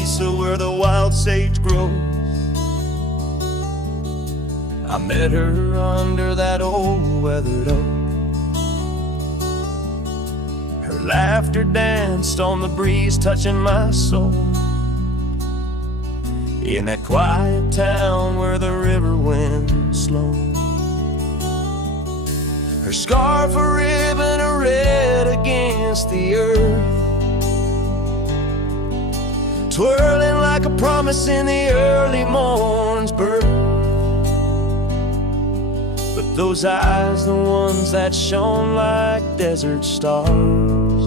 mesa where the wild sage grows. I met her under that old weathered oak. Her laughter danced on the breeze, touching my soul. In that quiet town where the river winds slow. Her scarf a ribbon of red against the earth, twirling like a promise in the early morn's birth. But those eyes, the ones that shone like desert stars,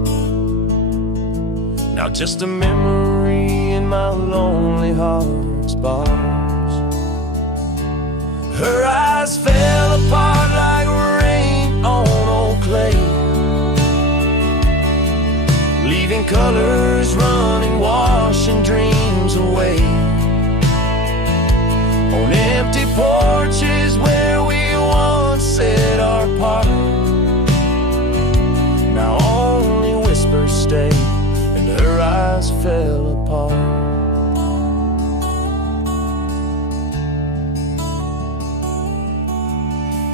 now just a memory in my lonely heart's bars. Her eyes fell apart like rain on old clay, leaving colors running, washing dreams away. On empty porches where we once said our part, now only whispers stay, and her eyes fell apart.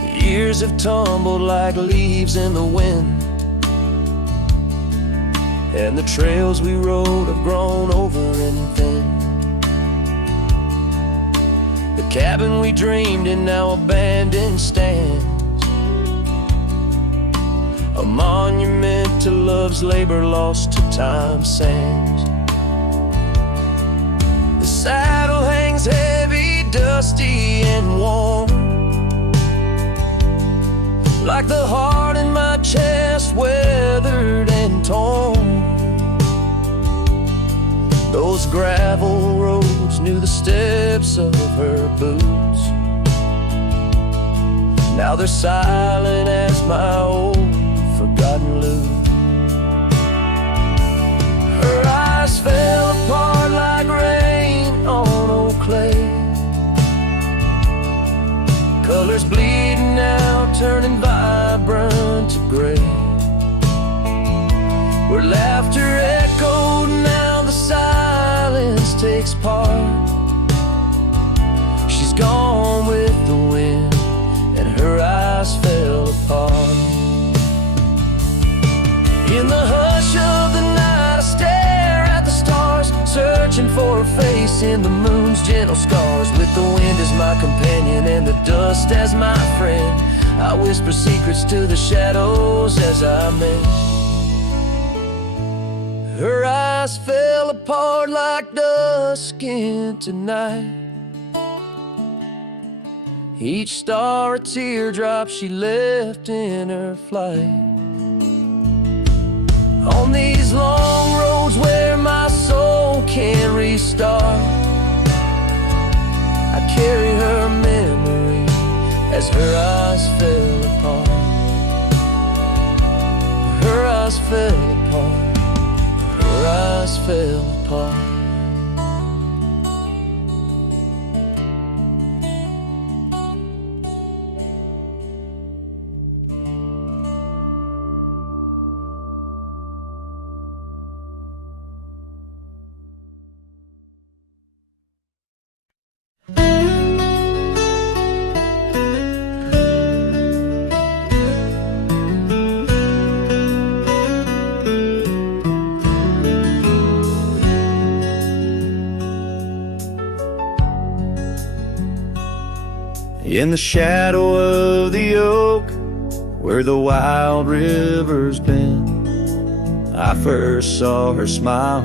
The years have tumbled like leaves in the wind, and the trails we rode have grown over and thin. The cabin we dreamed in now abandoned stands, a monument to love's labor lost to time's sands. The saddle hangs heavy, dusty and warm, like the heart in my chest, weathered and torn. Those gravel roads knew the steps of her boots, now they're silent as my old forgotten lute. Her eyes fell apart like rain on old clay, colors bleeding out, turning vibrant to gray. Where laughter echoed, now the silence takes part. She's gone with the wind, and her eyes fell apart. In the hush of the night, I stare at the stars, searching for her face in the moon's gentle scars. With the wind as my companion and the dust as my friend, I whisper secrets to the shadows as I mend. Her eyes fell apart like dusk into night, each star a teardrop she left in her flight. On these long roads where my soul can't restart, I carry her memory as her eyes fell apart. Her eyes fell apart. Her eyes fell apart. In the shadow of the oak, where the wild river's been, I first saw her smile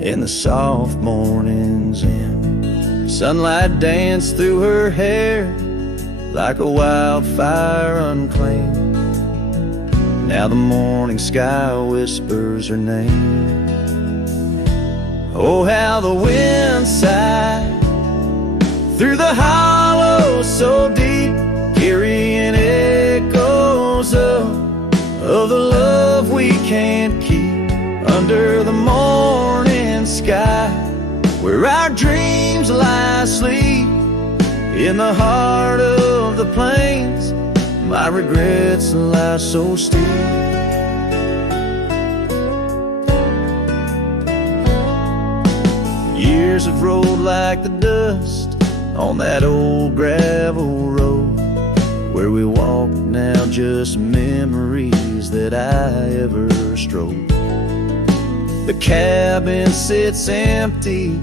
in the soft morning's end. Sunlight danced through her hair like a wildfire unclaimed. Now the morning sky whispers her name. Oh, how the wind sighed through the hollow so deep, carrying echoes of the love we can't keep. Under the morning sky, where our dreams lie asleep, in the heart of the plains, my regrets lie so steep. years have rolled like the dust on that old gravel road where we walk now, just memories that I ever strode. The cabin sits empty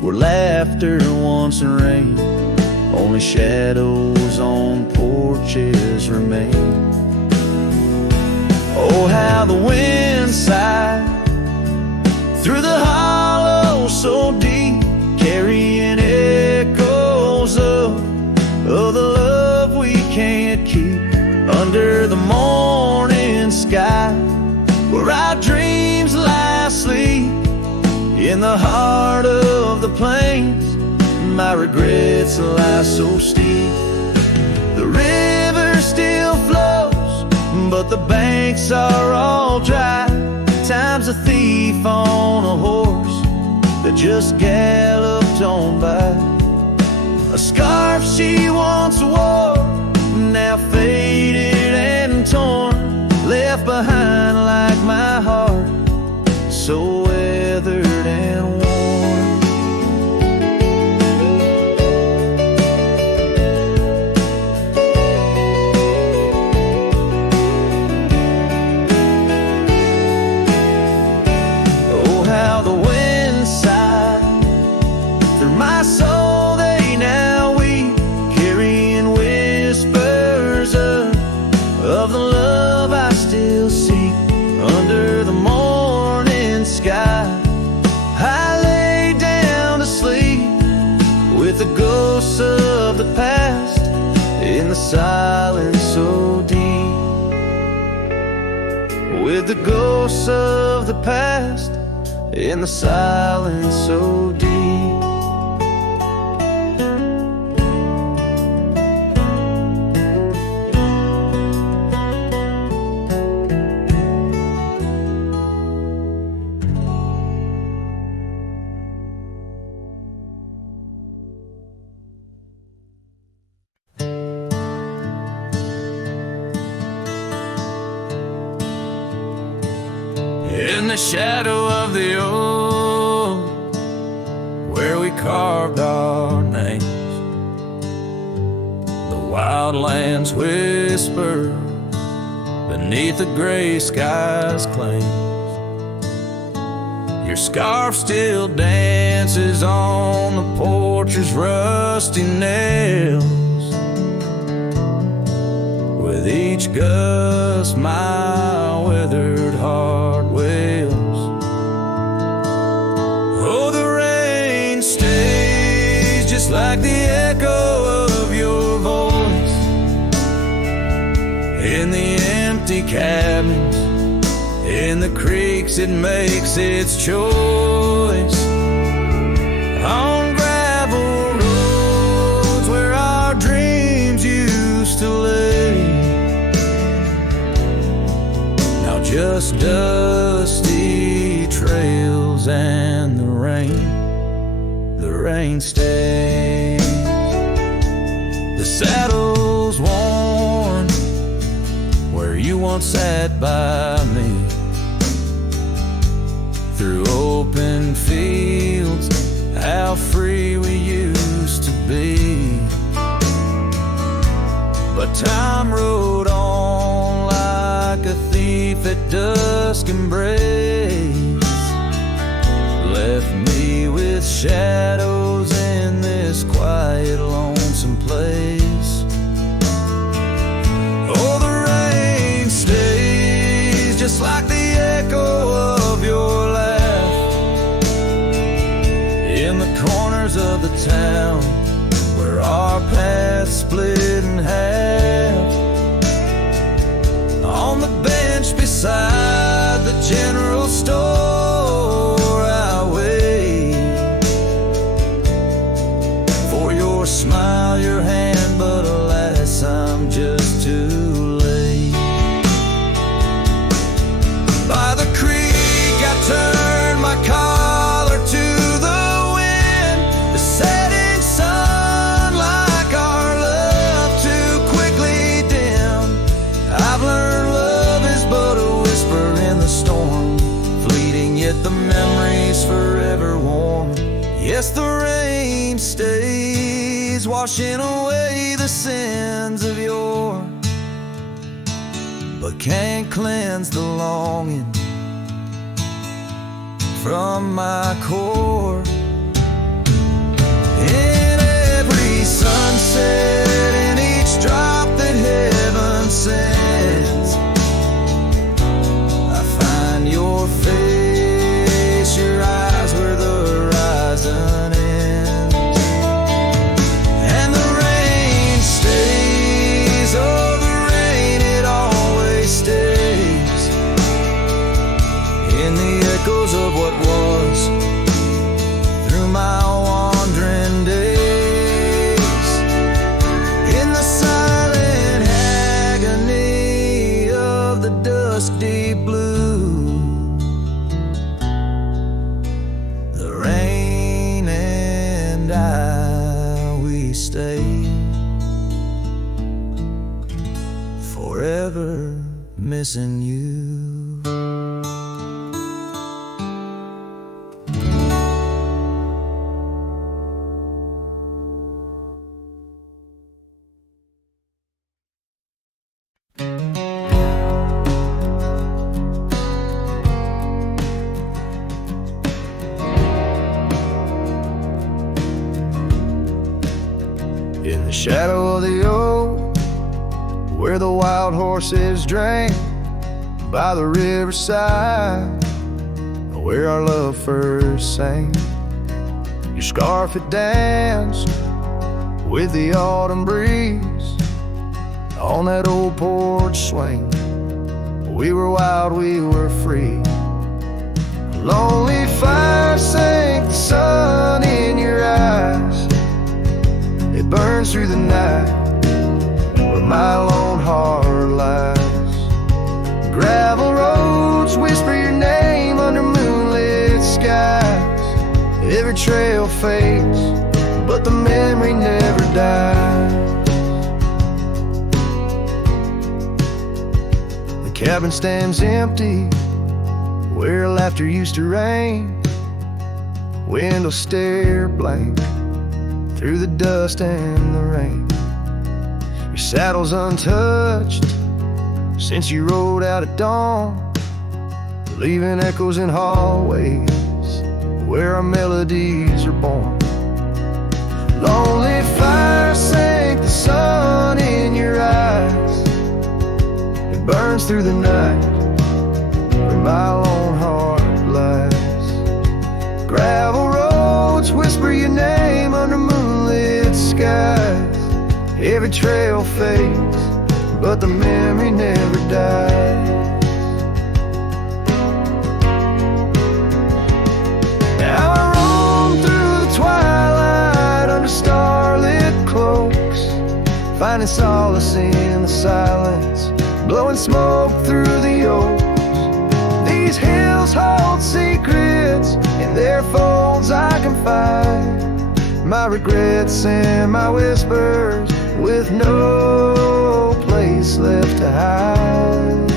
where laughter once rained, only shadows on porches remain. Oh, how the wind sighed through the hollow so deep, carrying echoes of the love we can't keep. Under the morning sky where our dreams lie asleep, in the heart of the plains my regrets lie so steep. The river still flows, but the banks are all dry. Time's a thief on a horse that just galloped on by. A scarf she once wore, now faded and torn, left behind like my heart, so weathered and worn. Oh, how the wind sighed through my soul, they now weep, carrying whispers of the love I still seek. Under the morning sky I lay down to sleep, with the ghosts of the past in the silence so deep. With the ghosts of the past in the silence so deep. In the shadow of the oak where we carved our names, the wildlands whisper beneath the gray sky's claims. Your scarf still dances on the porch's rusty nails. With each gust my withered heart wails. Oh, the rain stays just like the echo of your voice in the empty cabins, in the creeks it makes its choice, on gravel roads where our dreams used to lay. Now just dusty trails and the rain stays. The saddle's worn where you once sat by me, through open fields, how free we used to be. But time rode on like a thief at dusk embrace, left me with shadows in this quiet, lonesome place. Oh, the rain stays just like the echo of your laugh in the corners of the town where our paths split in half. On the bench beside the general store I wait for your smile, your hand, but alas, I'm just too late. By the creek I turned my collar to the wind, the setting sun like our love washing away the sins of yore, but can't cleanse the longing from my core. In every sunset, in each drop that heaven sends, I find your face, your eyes where the horizon ends. And the rain stays, oh the rain, it always stays in the echoes of what was through my wandering days, in the silent agony of the dusty blue. The rain and I, we stay forever missing you. In the shadow of the oak, where the wild horses drank by the riverside, where our love first sang, your scarf had danced with the autumn breeze on that old porch swing. We were wild, we were free. A lonely fire sank the sun in your eyes. It burns through the night where my lone heart lies. Gravel roads whisper your name under moonlit skies. Every trail fades, but the memory never dies. The cabin stands empty where laughter used to rain. Windows stare blank through the dust and the rain. Your saddle's untouched since you rode out at dawn, leaving echoes in hallways where our melodies are born. Lonely fire sank the sun in your eyes. It burns through the night where my lone heart lies. Gravel roads whisper your name under moonlit skies. Every trail fades, but the memory never dies. Now I roam through the twilight under starlit cloaks, finding solace in the silence, blowing smoke through the oaks. These hills hold secrets, in their folds I can find my regrets and my whispers, with no place left to hide.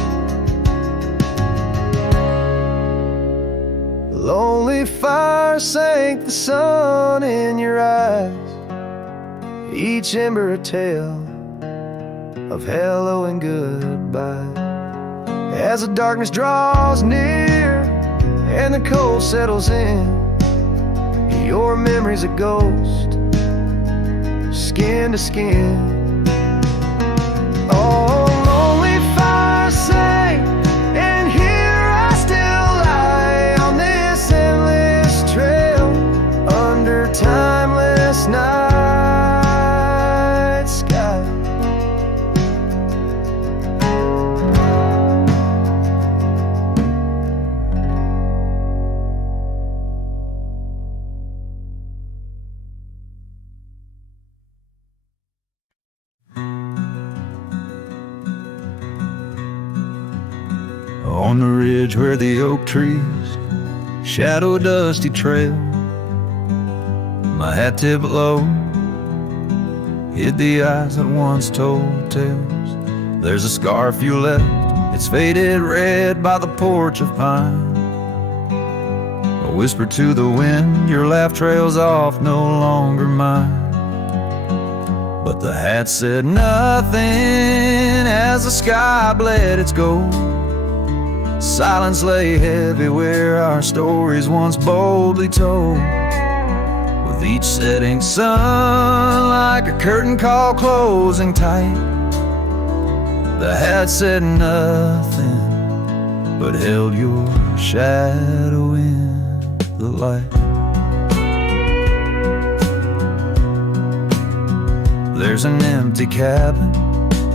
Lonely fire sank the sun in your eyes, each ember a tale of hello and goodbye. As the darkness draws near and the cold settles in, your memory's a ghost, skin to skin. Oh, lonely fire sank, and here I still lie on this endless trail under timeless night sky. On the ridge where the oak trees shadow a dusty trail, my hat tipped low hid the eyes that once told tales. There's a scarf you left, it's faded red by the porch of pine. I whisper to the wind, your laugh trails off, no longer mine. But the hat said nothing as the sky bled its gold. Silence lay heavy where our stories once boldly told. With each setting sun like a curtain call closing tight, the hat said nothing but held your shadow in the light. There's an empty cabin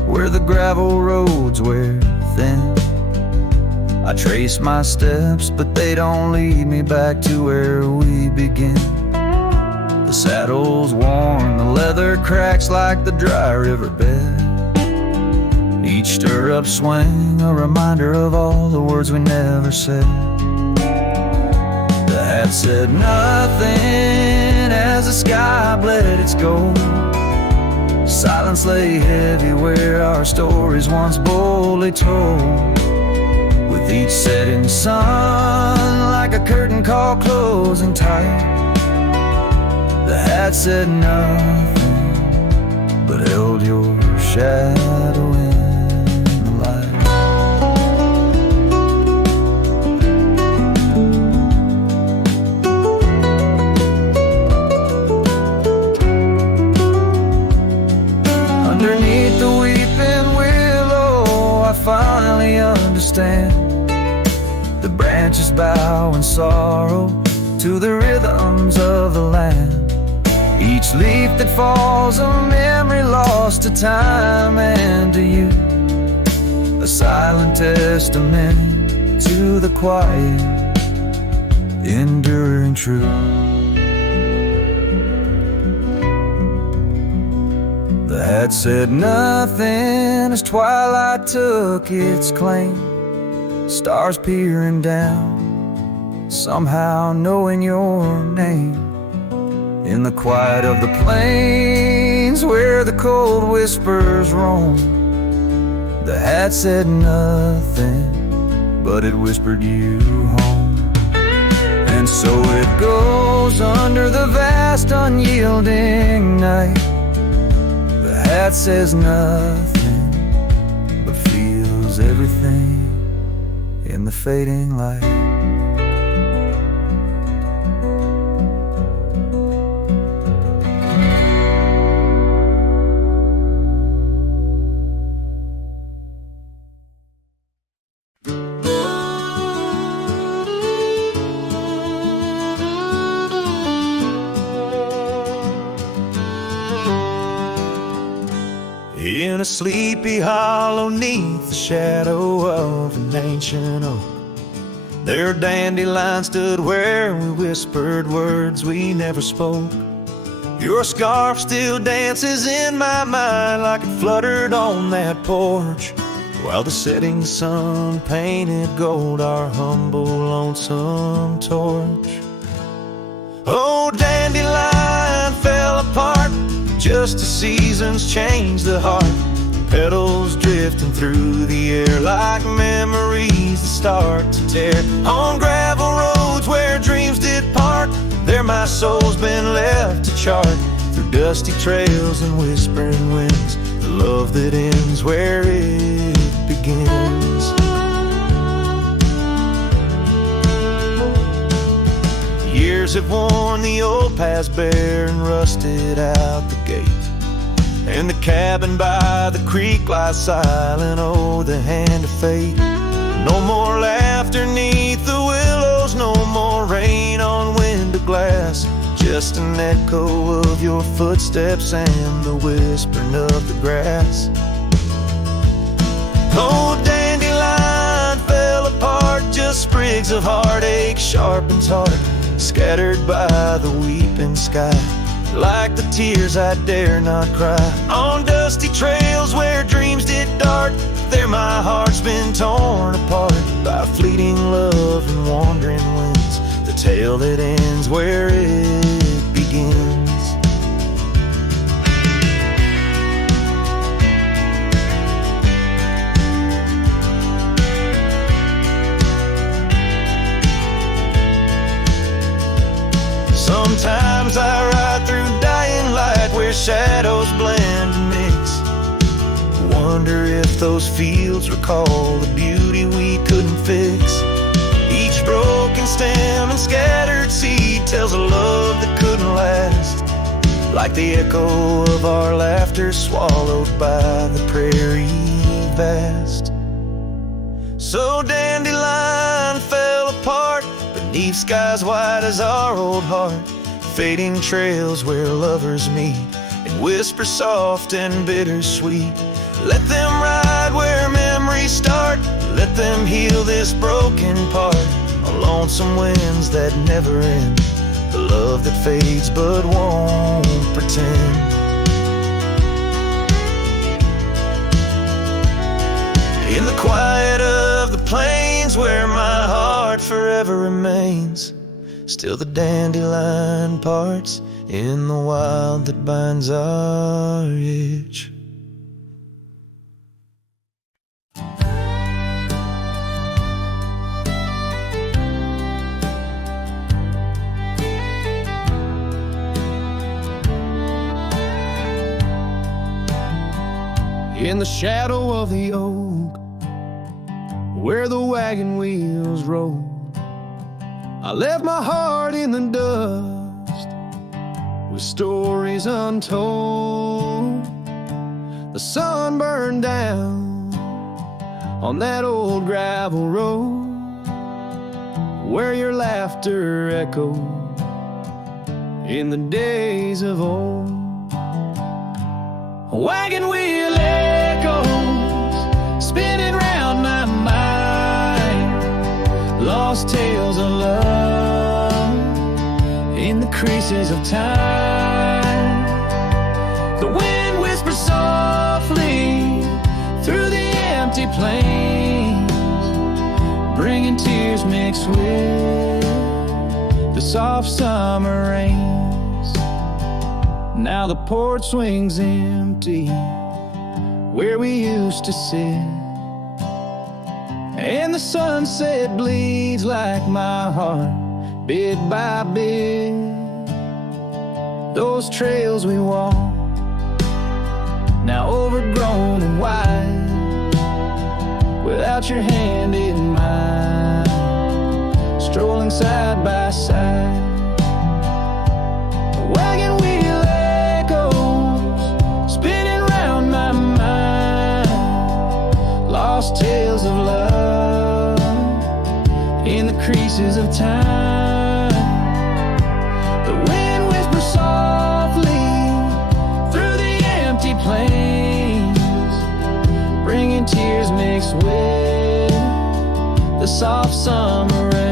where the gravel roads wear thin. I trace my steps, but they don't lead me back to where we begin. The saddle's worn, the leather cracks like the dry riverbed. Each stirrup swing, a reminder of all the words we never said. The hat said nothing as the sky bled its gold. Silence lay heavy where our stories once boldly told. With each setting sun like a curtain call closing tight, the hat said nothing but held your shadow in the light. Underneath the weeping willow, I finally understand. The branches bow in sorrow to the rhythms of the land. Each leaf that falls, a memory lost to time and to you, a silent testament to the quiet, enduring truth. The hat said nothing as twilight took its claim. Stars peering down, somehow knowing your name. In the quiet of the plains where the cold whispers roam, the hat said nothing, but it whispered you home. And so it goes under the vast unyielding night. The hat says nothing, but feels everything in the fading light. In a sleepy hollow neath the shadow of an ancient oak, their dandelion stood where we whispered words we never spoke. Your scarf still dances in my mind like it fluttered on that porch, while the setting sun painted gold our humble lonesome torch. Oh, dandelion fell apart just as seasons change the heart. Petals drifting through the air like memories that start to tear. On gravel roads where dreams did part, there my soul's been left to chart. Through dusty trails and whispering winds, the love that ends where it begins. Years have worn the old paths bare and rusted out the gate, and the cabin by the creek lies silent, oh, the hand of fate. No more laughter neath the willows, no more rain on window glass, just an echo of your footsteps and the whispering of the grass. Oh, dandelion fell apart, just sprigs of heartache sharpened heart, scattered by the weeping sky, like the tears I dare not cry. On dusty trails where dreams did dart, there my heart's been torn apart by fleeting love and wandering winds, the tale that ends where it begins. Sometimes I ride through dying light where shadows blend wonder if those fields recall the beauty we couldn't fix. Each broken stem and scattered seed tells a love that couldn't last, like the echo of our laughter swallowed by the prairie vast. So dandelion fell apart beneath skies white as our old heart, fading trails where lovers meet and whisper soft and bittersweet. Let them ride where memories start, let them heal this broken part, on lonesome winds that never end, the love that fades but won't pretend. In the quiet of the plains where my heart forever remains, still the dandelion parts in the wild that binds our itch. In the shadow of the oak, where the wagon wheels roll, I left my heart in the dust with stories untold. The sun burned down on that old gravel road where your laughter echoed in the days of old. A wagon wheel echoes spinning round my mind, lost tales of love in the creases of time. The wind whispers softly through the empty plains, bringing tears mixed with the soft summer rains. Now the porch swings empty where we used to sit, and the sunset bleeds like my heart, bit by bit. Those trails we walk, now overgrown and wide, without your hand in mine, strolling side by side. A wagon wheel echoes spinning round my mind, lost tales of love in the creases of time. The wind whispers softly through the empty plains, bringing tears mixed with the soft summer rain.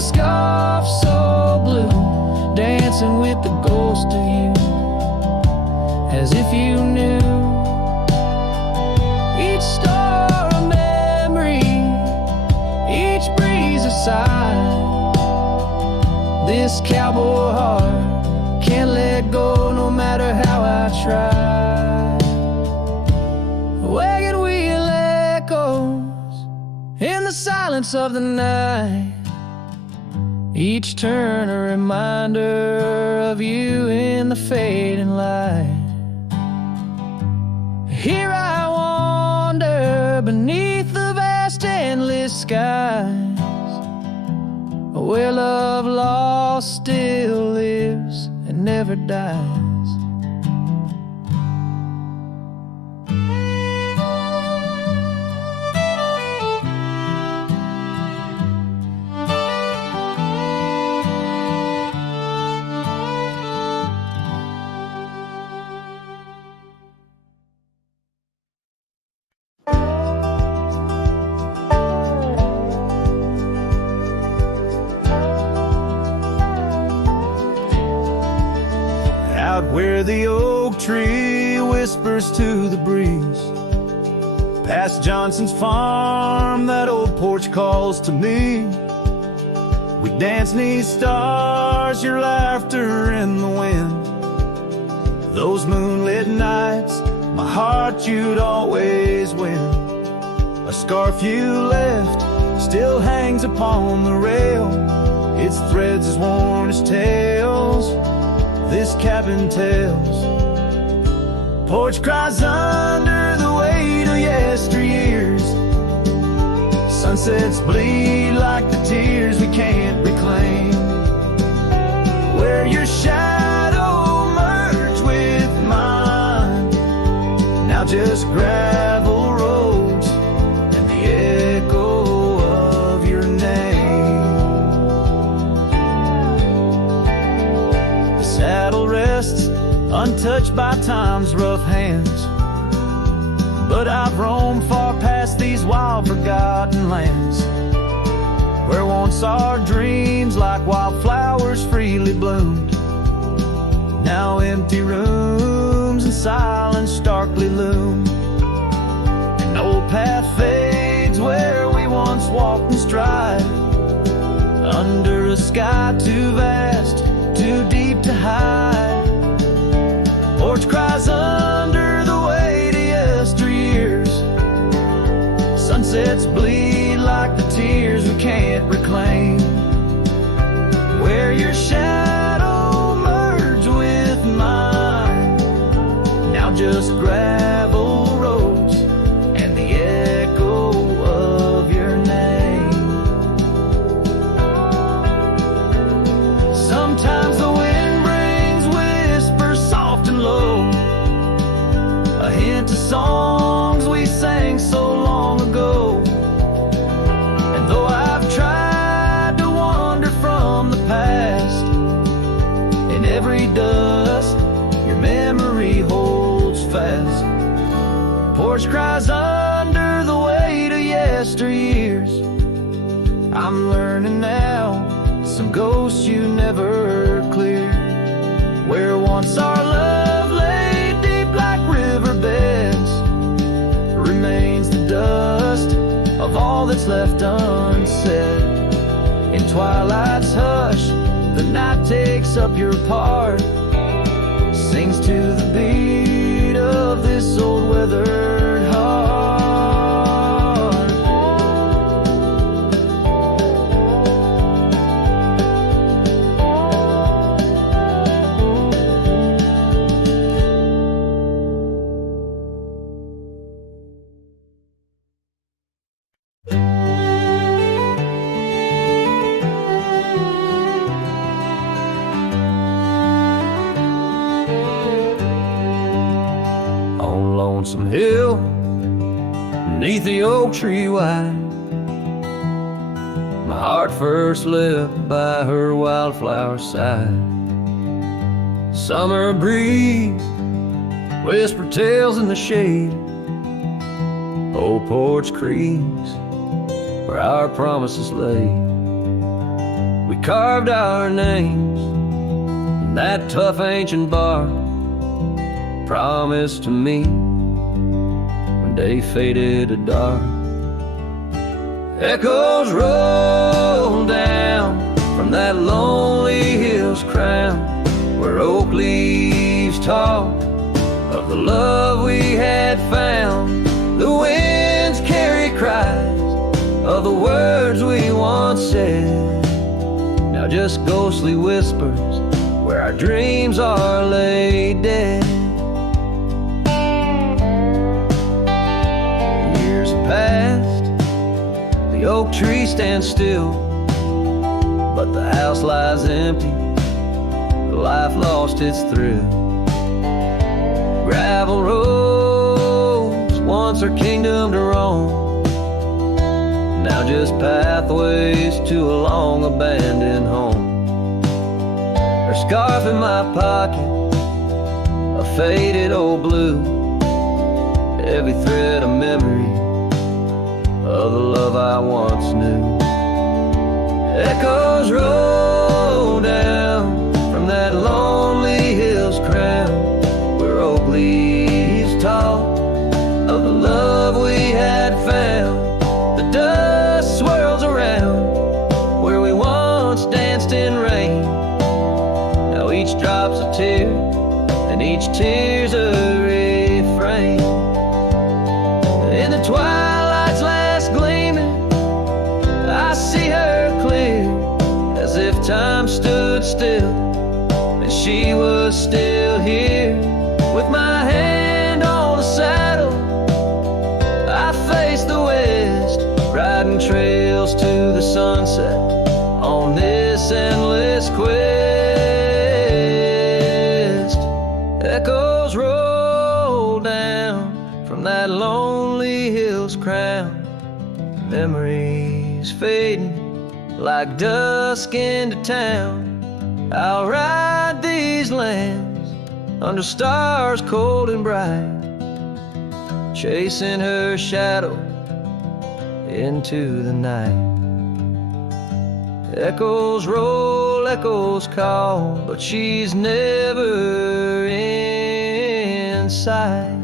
Scarf so blue, dancing with the ghost of you, as if you knew each star a memory, each breeze a sigh. This cowboy heart can't let go no matter how I try. A wagon wheel echoes in the silence of the night, each turn a reminder of you in the fading light. Here I wander beneath the vast endless skies, where love lost still lives and never dies. Where the oak tree whispers to the breeze, Past Johnson's farm, that old porch calls to me. We'd dance 'neath stars, your laughter in the wind. Those moonlit nights, my heart you'd always win. A scarf you left still hangs upon the rail. Its threads as worn as tales this cabin tells. Porch cries under the weight of yesteryears. Sunsets bleed like the tears we can't reclaim. Where your shadow merged with mine, now just gravel roads and the echo of your name. The saddle rests untouched by time's rough hands, but I've roamed far past these wild forgotten lands, where once our dreams like wildflowers freely bloomed. Now empty rooms and silence starkly loom. An old path fades where we once walked in stride, under a sky too vast, too deep to hide. Porch cries under the weight of yesteryears. Sunsets bleed like the tears we can't reclaim. Where your shadow merged with mine, now just gravel roads and the echo of your name. Sometimes the wind brings whispers soft and low, a hint of songs we sang so long ago. And though I've tried to wander from the past, in every dust your memory holds fast. Porch cries under the weight of yesteryears. I'm learning now, some ghosts you never cleared. Where once our love lay deep like riverbeds, remains the dust of all that's left unsaid. In twilight's hush, the night takes up your part, sings to the beat of this old weathered heart. On Lonesome Hill, beneath the oak tree wide, my heart first left by her wildflower side. Summer breeze, whisper tales in the shade, old porch creeks where our promises lay. We carved our names in that tough ancient bark, promised to meet when day faded to dark. Echoes roll down from that lonely hill's crown, where oak leaves talk of the love we had found. The winds carry cries of the words we once said, now just ghostly whispers where our dreams are laid dead. Years have passed, the oak tree stands still, but the house lies empty, life lost its thrill. Gravel roads, once our kingdom to roam, now just pathways to a long abandoned home. Her scarf in my pocket, a faded old blue, every thread a memory of the love I once knew. Echoes roll down from that lonely hill's crown, where oak leaves talk of the love we had found. The dust swirls around where we once danced rain. Now each drop's a tear, and each tear's a refrain. In the twilight's last gleaming, I see her clear, as if time stood still and she was still here. With my hand on the saddle, I face the west, riding trails to the sunset on this endless quest. Echoes roll down from that lonely hill's crown, memories fading like dusk into town. I'll ride these lands under stars cold and bright, chasing her shadow into the night. Echoes roll, echoes call, but she's never in sight.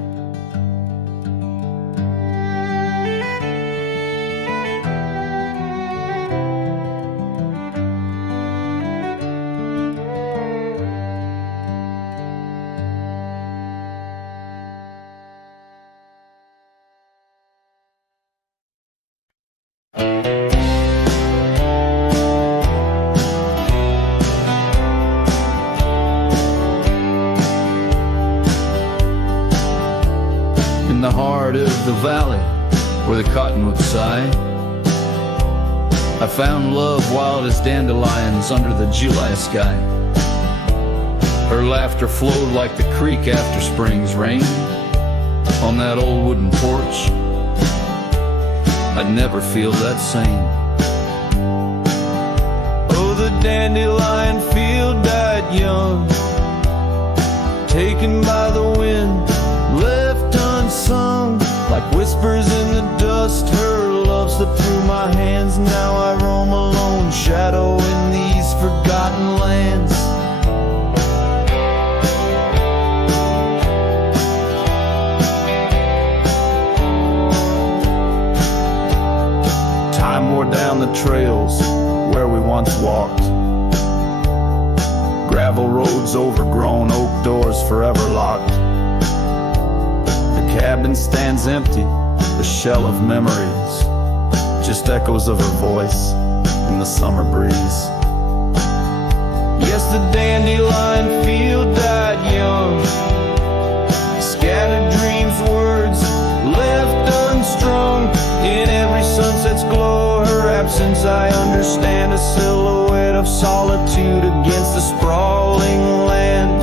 In the heart of the valley where the cottonwoods sigh, I found love wild as dandelions under the July sky. Her laughter flowed like the creek after spring's rain. On that old wooden porch, I'd never feel that same. Oh, the dandelion field died young, taken by the wind, left unsung. Like whispers in the dust, her love slipped through my hands. Now I roam alone, shadow in these forgotten lands. Time wore down the trails where we once walked. Gravel roads overgrown, oak doors forever locked. The cabin stands empty, the shell of memories, just echoes of her voice in the summer breeze. Yes, the dandelion field died young, scattered dreams, words left unstrung. In every sunset's glow, her absence I understand, a silhouette of solitude against the sprawling land.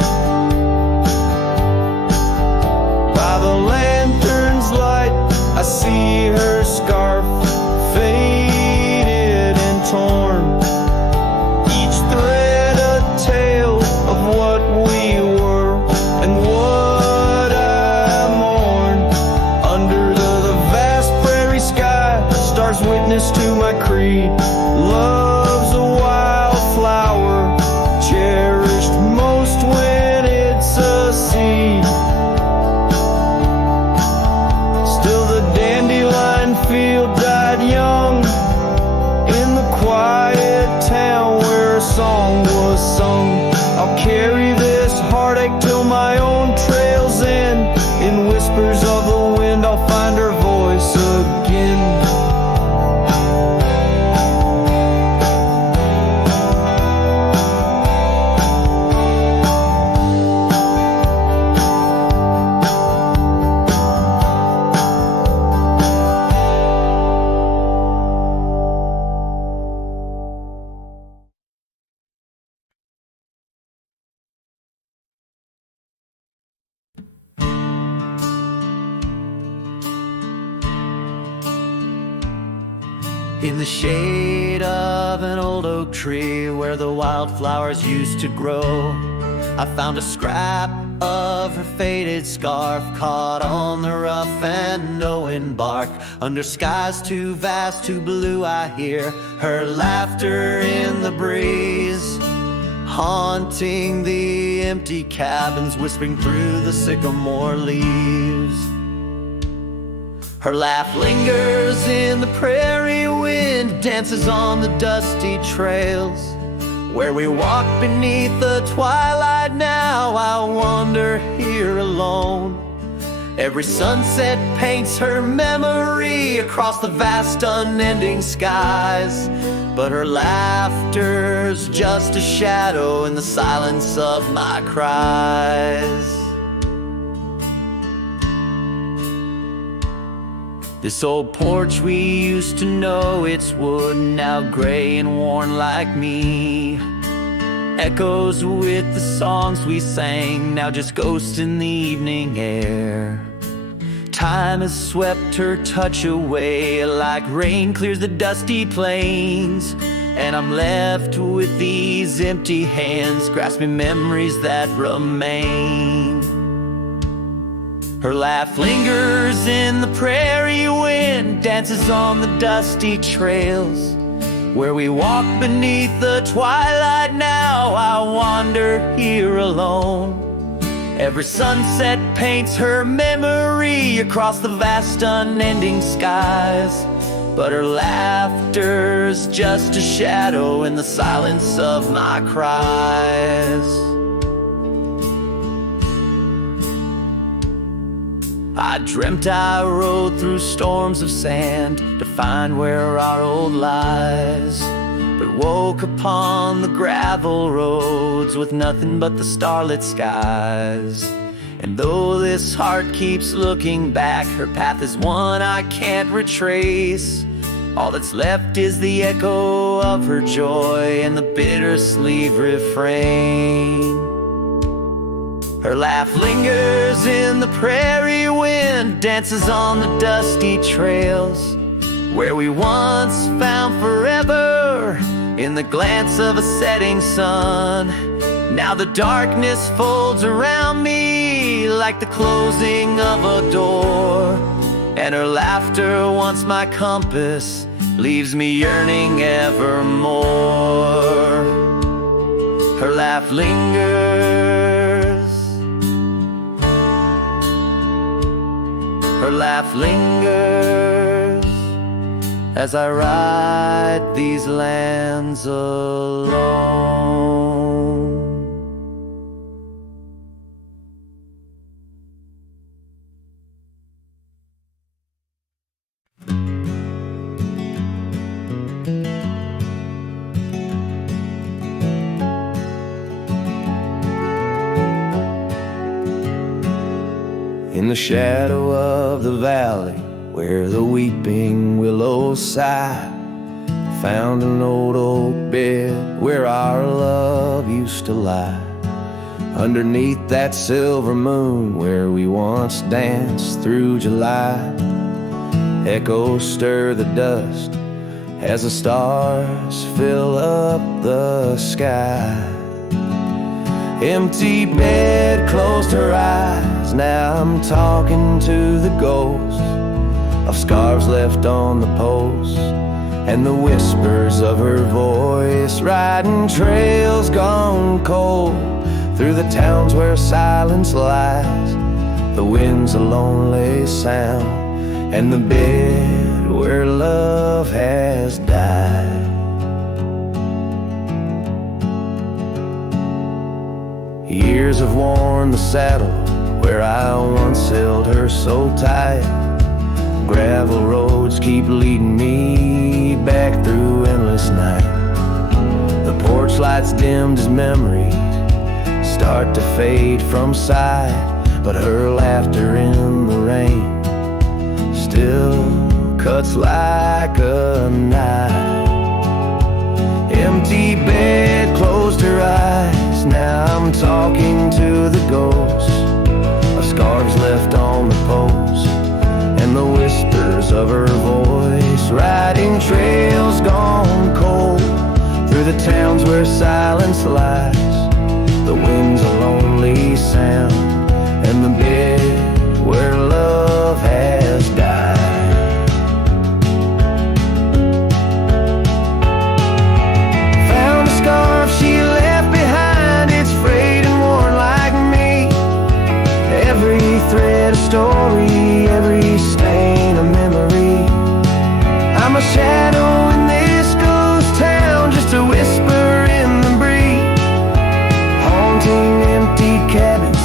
By the lantern's light, I see her scarf, faded and torn, each thread a tale of what we were and what I mourn. Under the vast prairie sky, stars witness to my creed. Love's a wildflower, cherished most when it's a seed. Still the dandelion field died young, in the quiet town where a song was sung. I'll carry this heartache till my own trail's end. In whispers of the wind, I'll find her voice again. In the shade of an old oak tree where the wildflowers used to grow, I found a scrap of her faded scarf caught on the rough and knowing bark. Under skies too vast, too blue, I hear her laughter in the breeze, haunting the empty cabins, whispering through the sycamore leaves. Her laugh lingers in the prairie wind, dances on the dusty trails, Where we walk beneath the twilight now, I wander here alone. Every sunset paints her memory across the vast unending skies. But her laughter's just a shadow in the silence of my cries. This old porch we used to know, it's wood, now gray and worn like me. Echoes with the songs we sang, now just ghosts in the evening air. Time has swept her touch away, like rain clears the dusty plains. And I'm left with these empty hands, grasping memories that remain. Her laugh lingers in the prairie wind, dances on the dusty trails. Where we walk beneath the twilight now, I wander here alone. Every sunset paints her memory across the vast unending skies. But her laughter's just a shadow in the silence of my cries. I dreamt I rode through storms of sand to find where our old lies, but woke upon the gravel roads with nothing but the starlit skies. And though this heart keeps looking back, her path is one I can't retrace. All that's left is the echo of her joy and the bittersweet refrain. Her laugh lingers in the prairie wind, dances on the dusty trails. Where we once found forever in the glance of a setting sun. Now the darkness folds around me like the closing of a door. And her laughter, once my compass, leaves me yearning evermore. Her laugh lingers. Her laugh lingers as I ride these lands alone. In the shadow of the valley, where the weeping willows sigh, found an old oak bed where our love used to lie. Underneath that silver moon where we once danced through July, echoes stir the dust as the stars fill up the sky. Empty bed closed her eyes, now I'm talking to the ghost of scarves left on the post, and the whispers of her voice riding trails gone cold through the towns where silence lies. The wind's a lonely sound, and the bed where love has died. Years have worn the saddle where I once held her so tight. Gravel roads keep leading me back through endless night. The porch lights dimmed as memories start to fade from sight, but her laughter in the rain still cuts like a knife. Empty bed closed her eyes, now I'm talking to the ghost of scarves left on the post, and the whispers of her voice riding trails gone cold through the towns where silence lies. The wind's a lonely sound, and the bed where love has died. Found a scarf she left behind, it's frayed and worn like me. Every thread a story, every stain a memory. I'm a shadow in this ghost town, just a whisper in the breeze. 17 empty cabins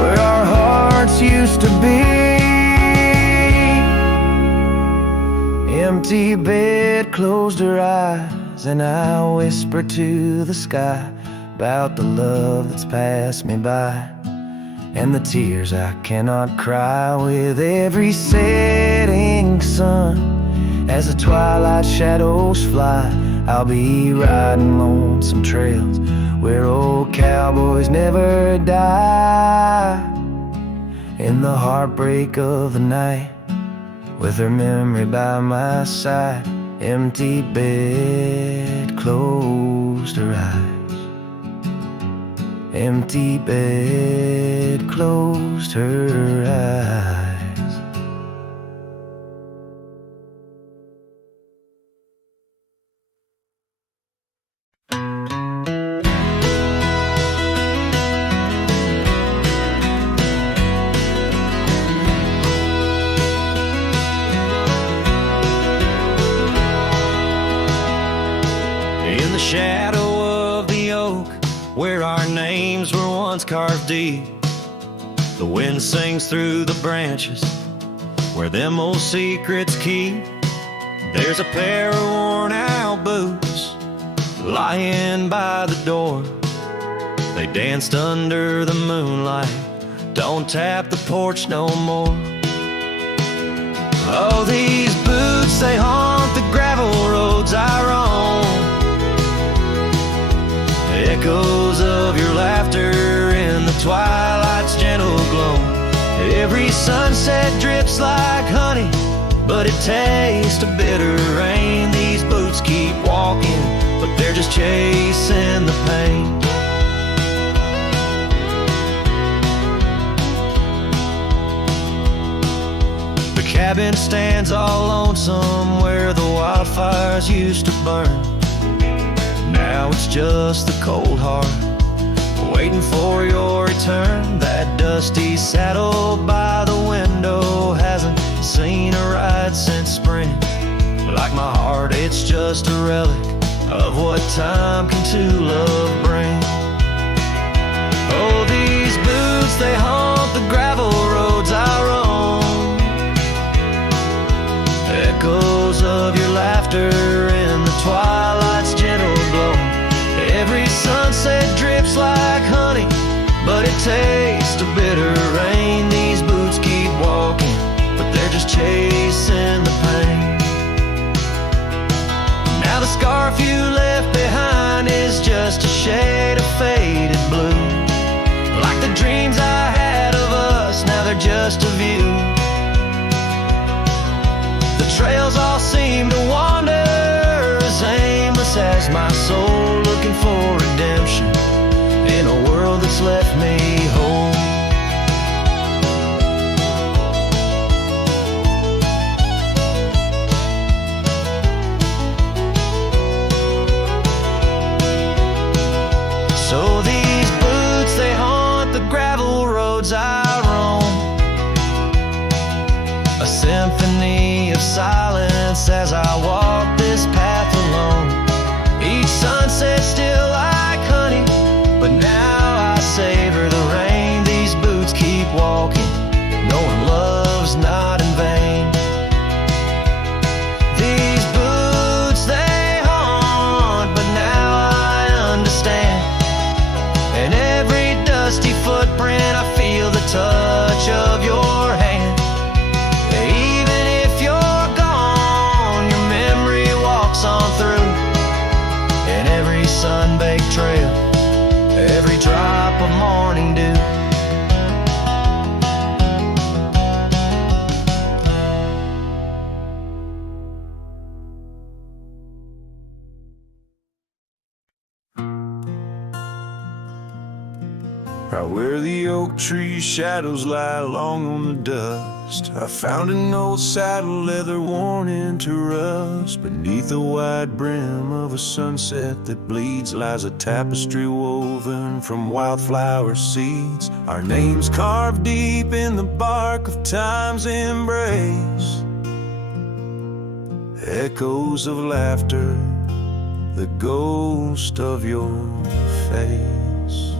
where our hearts used to be. Empty bed closed her eyes, and I whisper to the sky about the love that's passed me by, and the tears I cannot cry. With every setting sun, as the twilight shadows fly, I'll be riding lonesome trails where old cowboys never die. In the heartbreak of the night, with her memory by my side, empty bed closed her eyes. Empty bed closed her eyes. In the shadow of the oak, where our names were once carved deep, the wind sings through the branches, where them old secrets keep. There's a pair of worn out boots lying by the door. They danced under the moonlight, don't tap the porch no more. Oh, these boots, they haunt the gravel roads I roam. Echoes of your laughter in the twilight's gentle glow. Every sunset drips like honey, but it tastes of bitter rain. These boots keep walking, but they're just chasing the pain. The cabin stands all lonesome where the wildfires used to burn. Now it's just the cold heart waiting for your return. That dusty saddle by the window hasn't seen a ride since spring. Like my heart, it's just a relic of what time can to love bring. Oh, these boots, they haunt the gravel roads I roam. Echoes of your laughter in the twilight's gentle glow. Every sunset drips like honey, but it tastes of bitter rain. These boots keep walking, but they're just chasing the pain. Now the scarf you left behind is just a shade of faded blue. Like the dreams I had of us, now they're just a view. The trails all seem to wander as aimless as my soul, looking for redemption in a world that's left me whole. So these boots, they haunt the gravel roads I roam. A symphony of silence as I walk this path alone. Each sunset still like honey, but now I savor the rain. These boots keep walking, knowing love's not in vain. These boots, they haunt, but now I understand. In every dusty footprint I feel the touch of your hand. Even if you're gone, your memory walks on through. In every sun-baked trail, every drop of morning dew. Right where the oak tree shadows lie long on the dust, I found an old saddle leather worn into rust. Beneath the wide brim of a sunset that bleeds lies a tapestry woven from wildflower seeds. Our names carved deep in the bark of time's embrace. Echoes of laughter, the ghost of your face.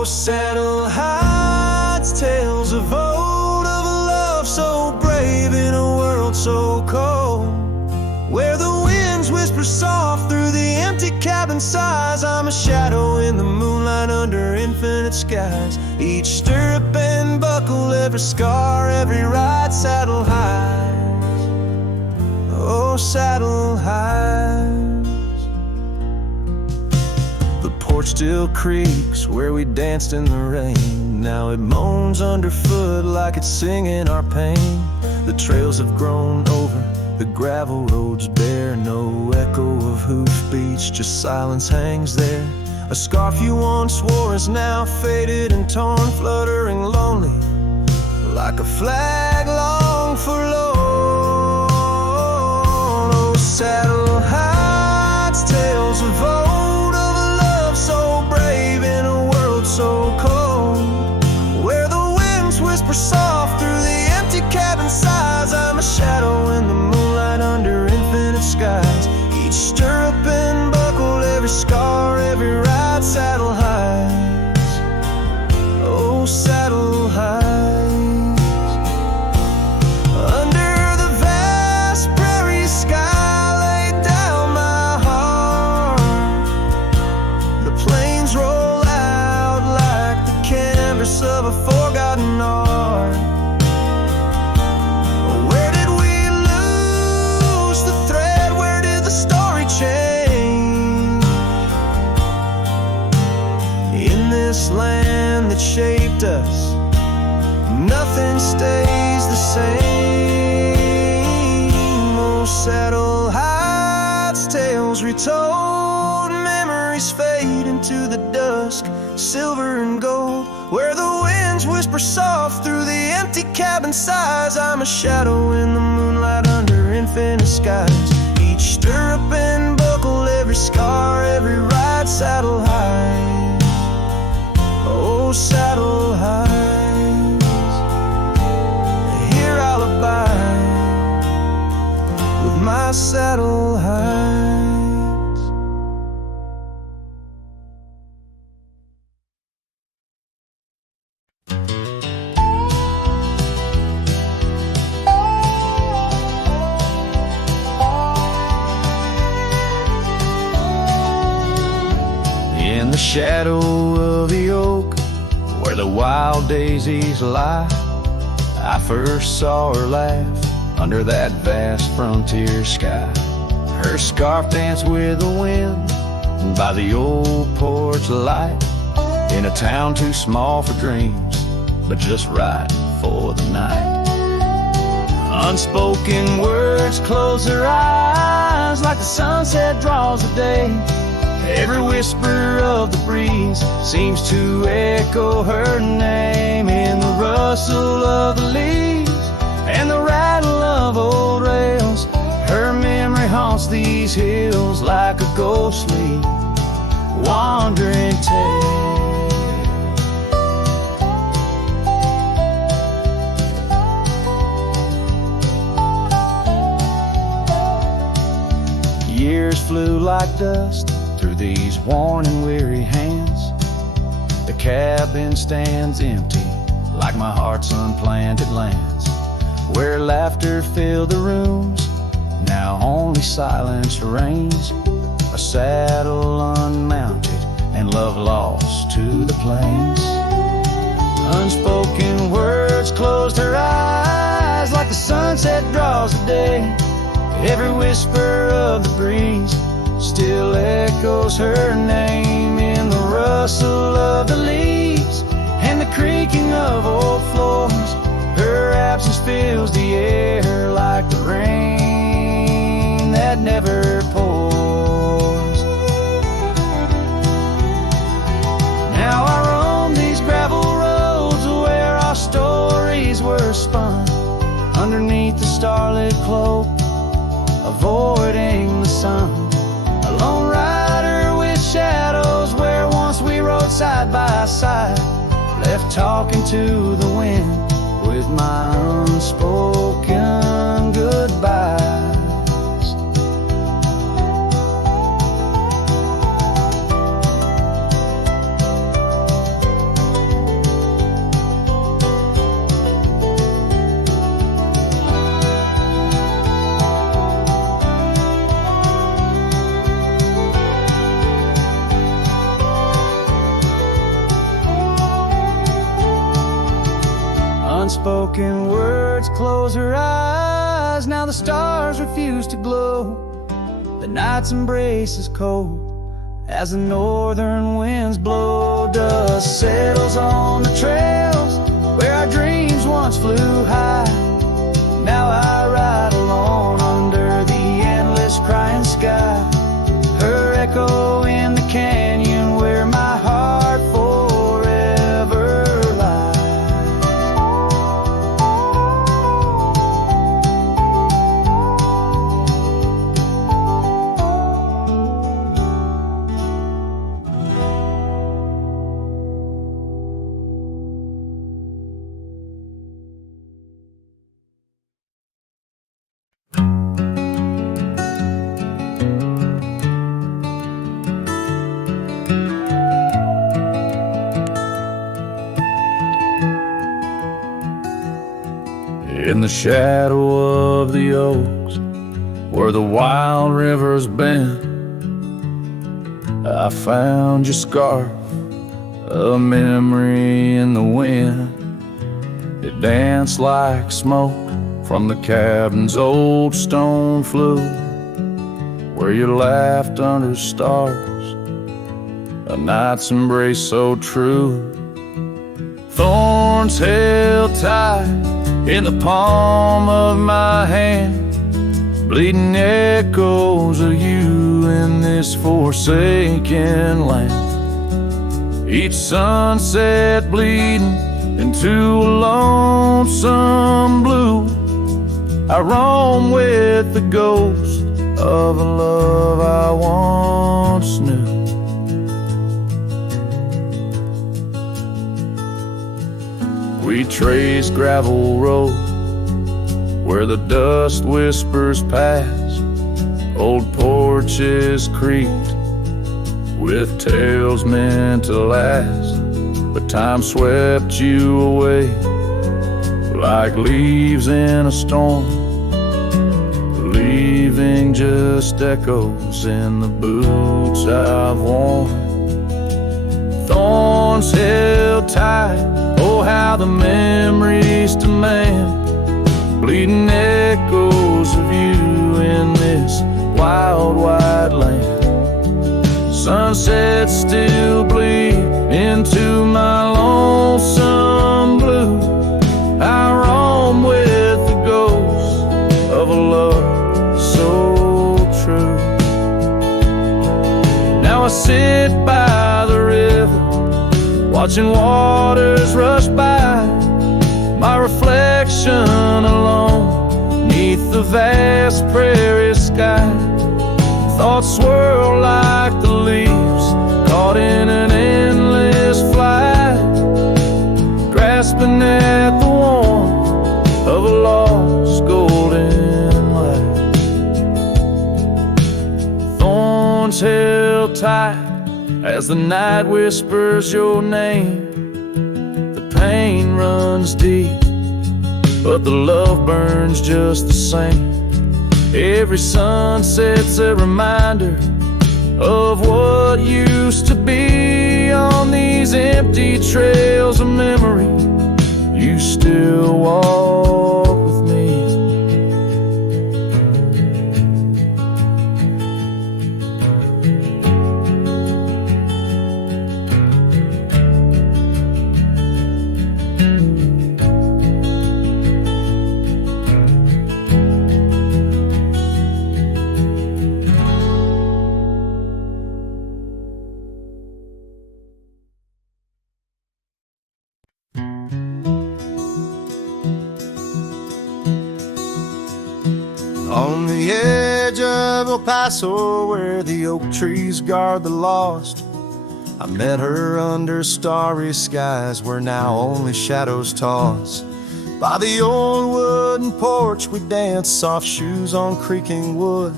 Oh, saddle hides tales of old, of a love so brave in a world so cold, where the winds whisper soft through the empty cabin sighs. I'm a shadow in the moonlight under infinite skies. Each stirrup and buckle, every scar, every ride, saddle hides. Oh, saddle hides. The porch still creaks where we danced in the rain. Now it moans underfoot like it's singing our pain. The trails have grown over, the gravel roads bare. No echo of hoofbeats, just silence hangs there. A scarf you once wore is now faded and torn, fluttering lonely like a flag long forlorn. Oh, saddle hides tales of old, of a love so brave in a world so cold, where the winds whisper soft through the empty cabin sighs. I'm a shadow in the moonlight under infinite skies. Each stirrup and buckle, every scar, every ride, saddle hides. Oh, saddle hides. Under the vast prairie sky laid down my heart. The plains roll out like the canvas of a forgotten art. Where did we lose the thread? Where did the story change? In this land that shaped us, nothing stays the same. Oh, saddle hides tales retold, memories fade into the dusk, silver and gold, where the winds whisper soft through the empty cabin sighs. I'm a shadow in the moonlight under infinite skies. Each stirrup and buckle, every scar, every ride, saddle hides. Oh, saddle hides. Here I'll abide with my saddle hides. In the shadow of the oak, where the wild daisies lie, I first saw her laugh under that vast frontier sky. Her scarf danced with the wind by the old porch light, in a town too small for dreams, but just right for the night. Unspoken words close her eyes like the sunset draws the day. Every whisper of the breeze seems to echo her name in the rustle of the leaves and the rattle of old rails. Her memory haunts these hills like a ghostly, wandering tale. Years flew like dust through these worn and weary hands. The cabin stands empty like my heart's unplanted lands, where laughter filled the rooms, now only silence reigns. A saddle unmounted and love lost to the plains. Unspoken words closed her eyes like the sunset draws the day. Every whisper of the breeze still echoes her name in the rustle of the leaves and the creaking of old floors. Her absence fills the air like the rain that never pours. Now I roam these gravel roads where our stories were spun, underneath the starlit cloak, avoiding the sun. A lone rider with shadows where once we rode side by side, left talking to the wind with my unspoken goodbyes. unspoken words close her eyes. Now the stars refuse to glow. The night's embrace is cold as the northern winds blow. Dust settles on the trails where our dreams once flew high. Now I ride alone under the endless crying sky. Her echo in the canyon where my heart forever lies. In the shadow of the oaks, where the wild rivers bend, I found your scarf, a memory in the wind. It danced like smoke from the cabin's old stone flue, where you laughed under stars, a night's embrace so true. Thorns held tight in the palm of my hand, bleeding echoes of you in this forsaken land. Each sunset bleeding into a lonesome blue. I roam with the ghost of a love I once knew. We trace gravel road where the dust whispers past. Old porches creaked with tales meant to last, but time swept you away like leaves in a storm, leaving just echoes in the boots I've worn. Thorns held tight, oh how the memories demand, bleeding echoes of you in this wild wide land. Sunsets still bleed into my lonesome blue. I roam with the ghost of a love so true. Now I sit by the river, watching waters rush by, my reflection alone neath the vast prairie sky. Thoughts swirl like the leaves caught in an endless flight, grasping at the warmth of a lost golden light. Thorns held tight as the night whispers your name. The pain runs deep, but the love burns just the same. Every sunset's a reminder of what used to be. On these empty trails of memory, you still walk with me. On the edge of El Paso, where the oak trees guard the lost, I met her under starry skies where now only shadows toss. By the old wooden porch we danced, soft shoes on creaking wood.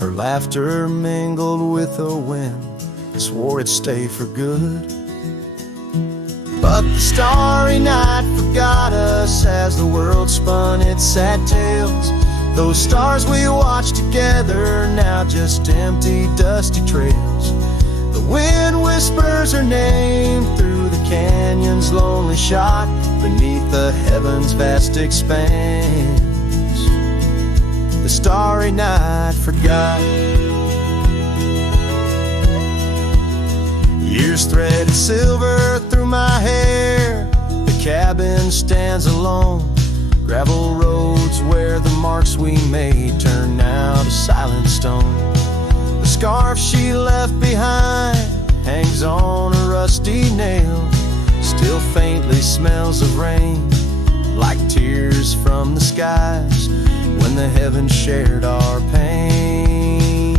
Her laughter mingled with the wind, swore it'd stay for good. But the starry night forgot us as the world spun its sad tales. Those stars we watched together, now just empty, dusty trails. The wind whispers her name through the canyon's lonely shot beneath the heaven's vast expanse. The starry night forgot. Years threaded silver through my hair. The cabin stands alone. Gravel roads where the marks we made turn now to silent stone. The scarf she left behind hangs on a rusty nail. Still faintly smells of rain, like tears from the skies when the heavens shared our pain.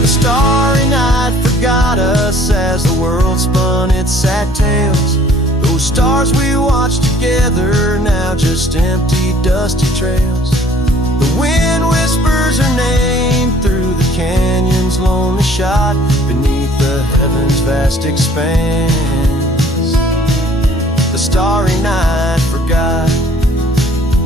The starry night forgot us as the world spun its sad tales. Those stars we watched together, now just empty, dusty trails. The wind whispers her name through the canyon's lonely shot beneath the heaven's vast expanse. The starry night forgot.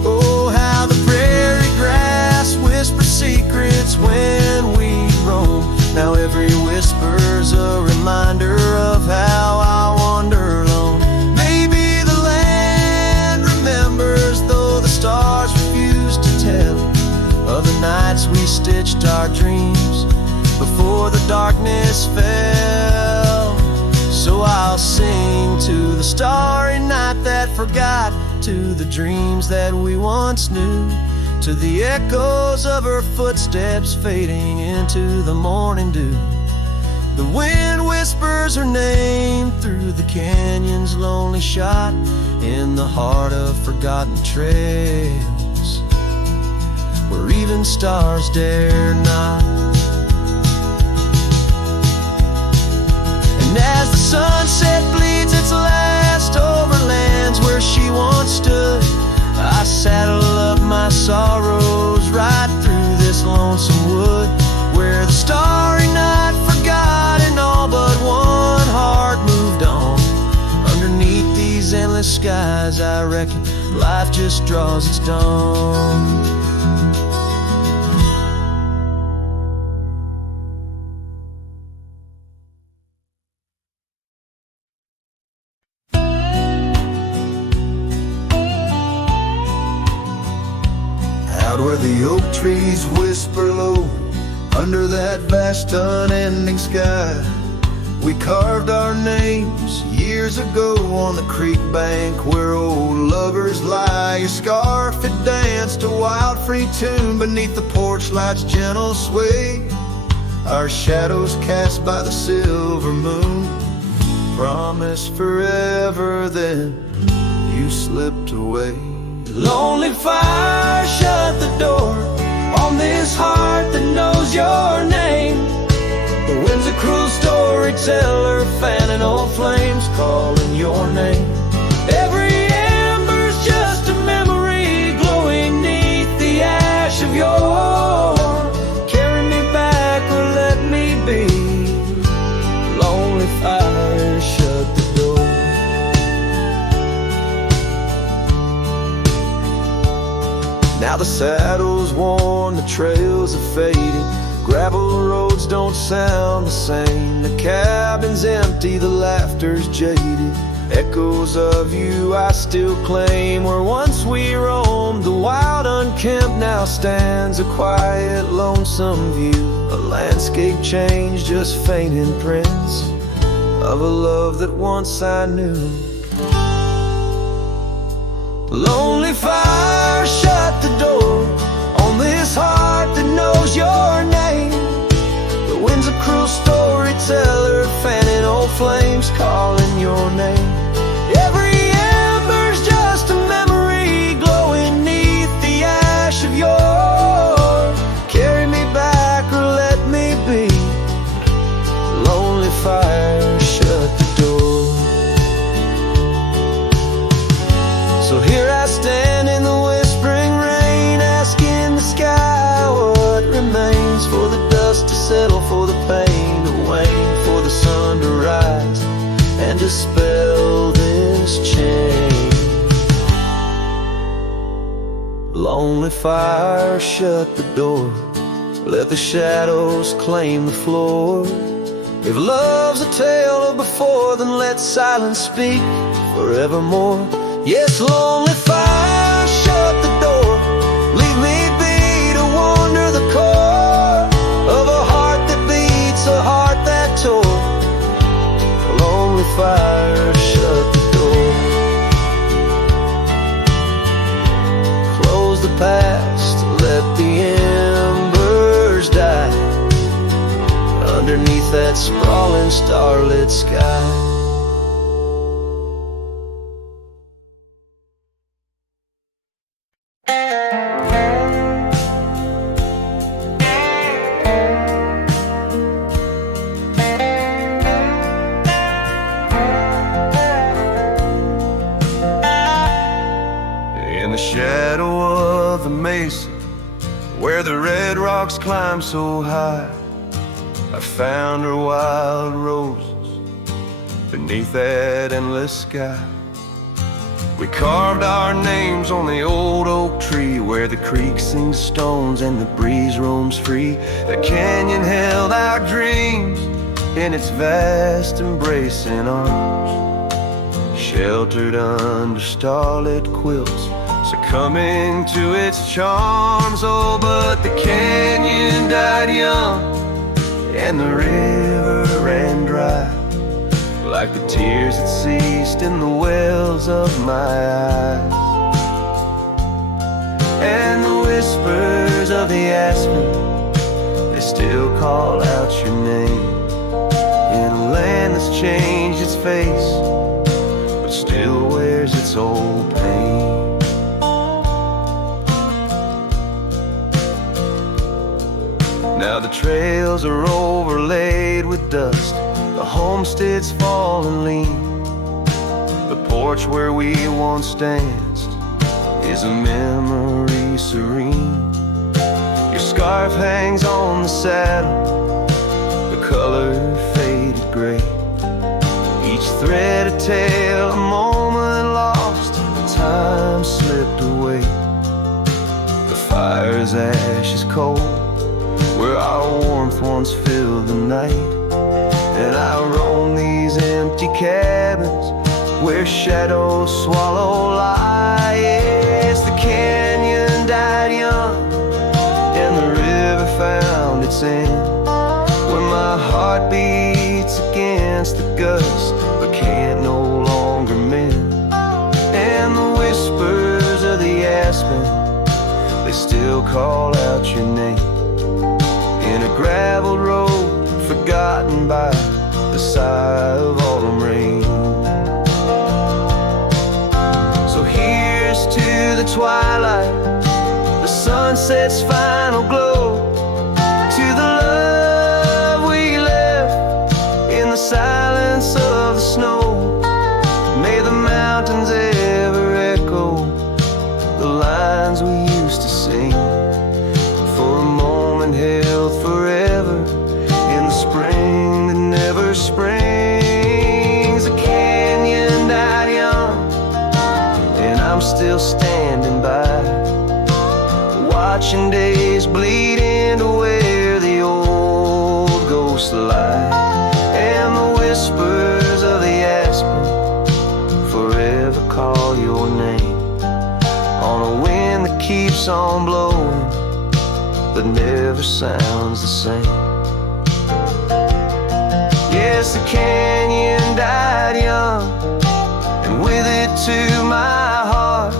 Oh, how the prairie grass whispers secrets when we roam. Now every whisper's a reminder of how I wander alone. Maybe the land remembers, though the stars refuse to tell, of the nights we stitched our dreams before the darkness fell. So I'll sing to the starry night that forgot, to the dreams that we once knew, to the echoes of her footsteps fading into the morning dew. The wind whispers her name through the canyon's lonely shot, in the heart of forgotten trails, where even stars dare not. And as the sunset bleeds its last over lands where she once stood, I saddle up my sorrows right through this lonesome wood, where the starry night forgot and all but one heart moved on. Underneath these endless skies, I reckon life just draws its dawn. Where the oak trees whisper low under that vast unending sky, we carved our names years ago on the creek bank where old lovers lie. Your scarf had danced a wild free tune beneath the porch light's gentle sway. Our shadows cast by the silver moon promised forever, then you slipped away. Lonely fire, shut the door on this heart that knows your name. The wind's a cruel storyteller, fanning old flames, calling your name. Every ember's just a memory glowing neath the ash of yore. Carry me back or let me be. Lonely fire, shut the door. Now the saddle's worn, the trails are fading, gravel roads don't sound the same. The cabin's empty, the laughter's jaded, echoes of you I still claim. Where once we roamed, the wild unkempt now stands a quiet, lonesome view. A landscape change, just faint imprints of a love that once I knew. Lonely fire, shut the door on this heart that knows your name. The wind's a cruel storyteller, fanning old flames, calling your name. Every ember's just a memory glowing neath the ash of yore. Carry me back or let me be. Lonely fire, shut the door. So here I stand in the whispering rain, asking the sky what remains, for the dust to settle, for the pain to wane, for the sun to rise and dispel this chain. Lonely fire, shut the door, let the shadows claim the floor. If love's a tale of before, then let silence speak forevermore. Yes, lonely fire, shut the door. Leave me be to wander the core of a heart that beats, a heart that tore. Lonely fire, shut the door. Close the past, let the embers die underneath that sprawling starlit sky. In the shadow of the mesa, where the red rocks climb so high, I found her wild roses beneath that endless sky. We carved our names on the old oak tree, where the creek sings stones and the breeze roams free. The canyon held our dreams in its vast embracing arms, sheltered under starlit quilts, succumbing to its charms. Oh, but the canyon died young, and the river ran dry, like the tears that ceased in the wells of my eyes. And the whispers of the aspen, they still call out your name, in a land that's changed its face, but still wears its old pain. Now the trails are overlaid with dust, the homestead's fallen lean. The porch where we once danced is a memory serene. Your scarf hangs on the saddle, the color faded gray, each thread a tale, a moment lost, time slipped away. The fire's ashes cold, where our warmth once filled the night, and I roam these empty cabins where shadows swallow light. Yes, the canyon died young, and the river found its end, where my heart beats against the gust, but can't no longer mend. And the whispers of the aspen, they still call out your name, in a graveled road forgotten by the sigh of autumn rain. So here's to the twilight, the sunset's final glow, to the love we left in the silence of the snow. May the mountains ever echo the lines we used to sing, for a moment held forever in the spring that never springs. The canyon died young, and I'm still standing by, watching days bleed into where the old ghosts lie. And the whispers of the aspen forever call your name, on a wind that keeps on blowing but never sounds the same. Yes, the canyon died young, and with it too my heart,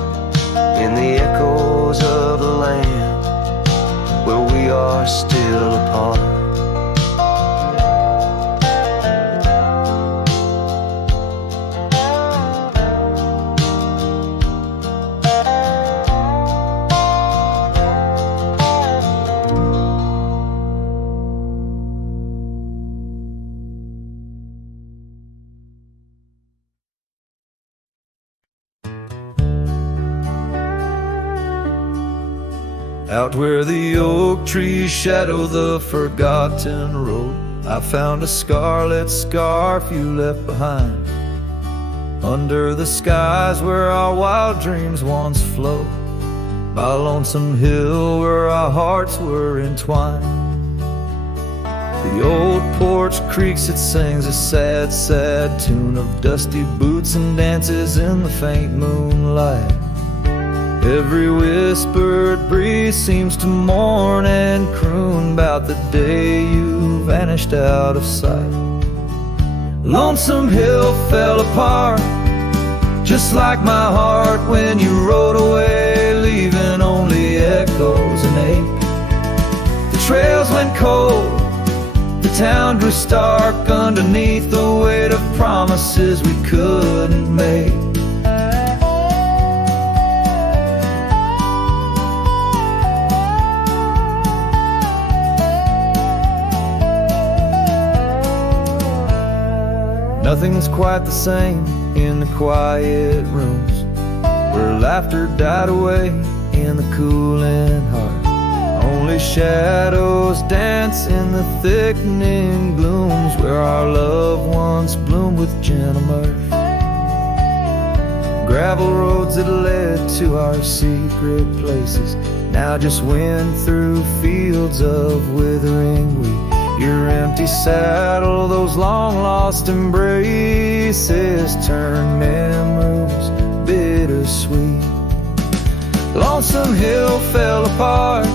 in the echoes of the land where we are still apart. Out where the oak trees shadow the forgotten road, I found a scarlet scarf you left behind, under the skies where our wild dreams once flowed, by a lonesome hill where our hearts were entwined. The old porch creaks, it sings a sad, sad tune of dusty boots and dances in the faint moonlight. Every whispered breeze seems to mourn and croon about the day you vanished out of sight. Lonesome Hill fell apart, just like my heart when you rode away, leaving only echoes and ache. The trails went cold, the town grew stark underneath the weight of promises we couldn't make. Nothing's quite the same in the quiet rooms where laughter died away in the cooling heart. Only shadows dance in the thickening glooms where our love once bloomed with gentle mirth. Gravel roads that led to our secret places now just wind through fields of withering wheat. Your empty saddle, those long-lost embraces turn memories bittersweet. Lonesome Hill fell apart,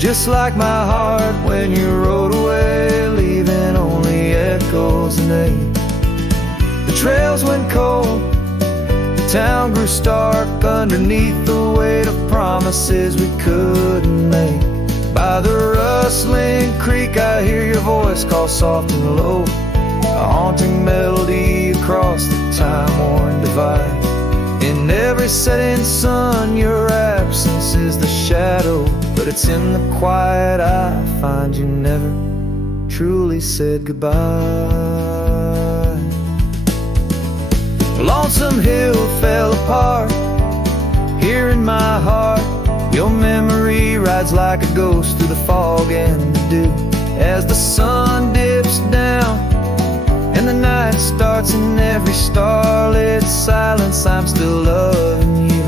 just like my heart when you rode away, leaving only echoes and ache. The trails went cold, the town grew stark underneath the weight of promises we couldn't make. By the rustling creek I hear your voice call soft and low, a haunting melody across the time-worn divide. In every setting sun your absence is the shadow, but it's in the quiet I find you never truly said goodbye. Lonesome Hill fell apart, here in my heart your memory rides like a ghost through the fog and the dew. As the sun dips down and the night starts, in every starlit silence I'm still loving you.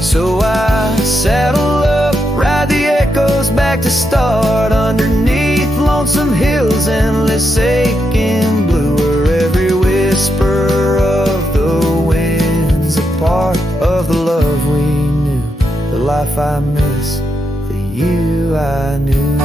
So I saddle up, ride the echoes back to start, underneath Lonesome Hill's endless aching blue, where every whisper of the wind's a part of the love we knew, the life I miss, the you I knew.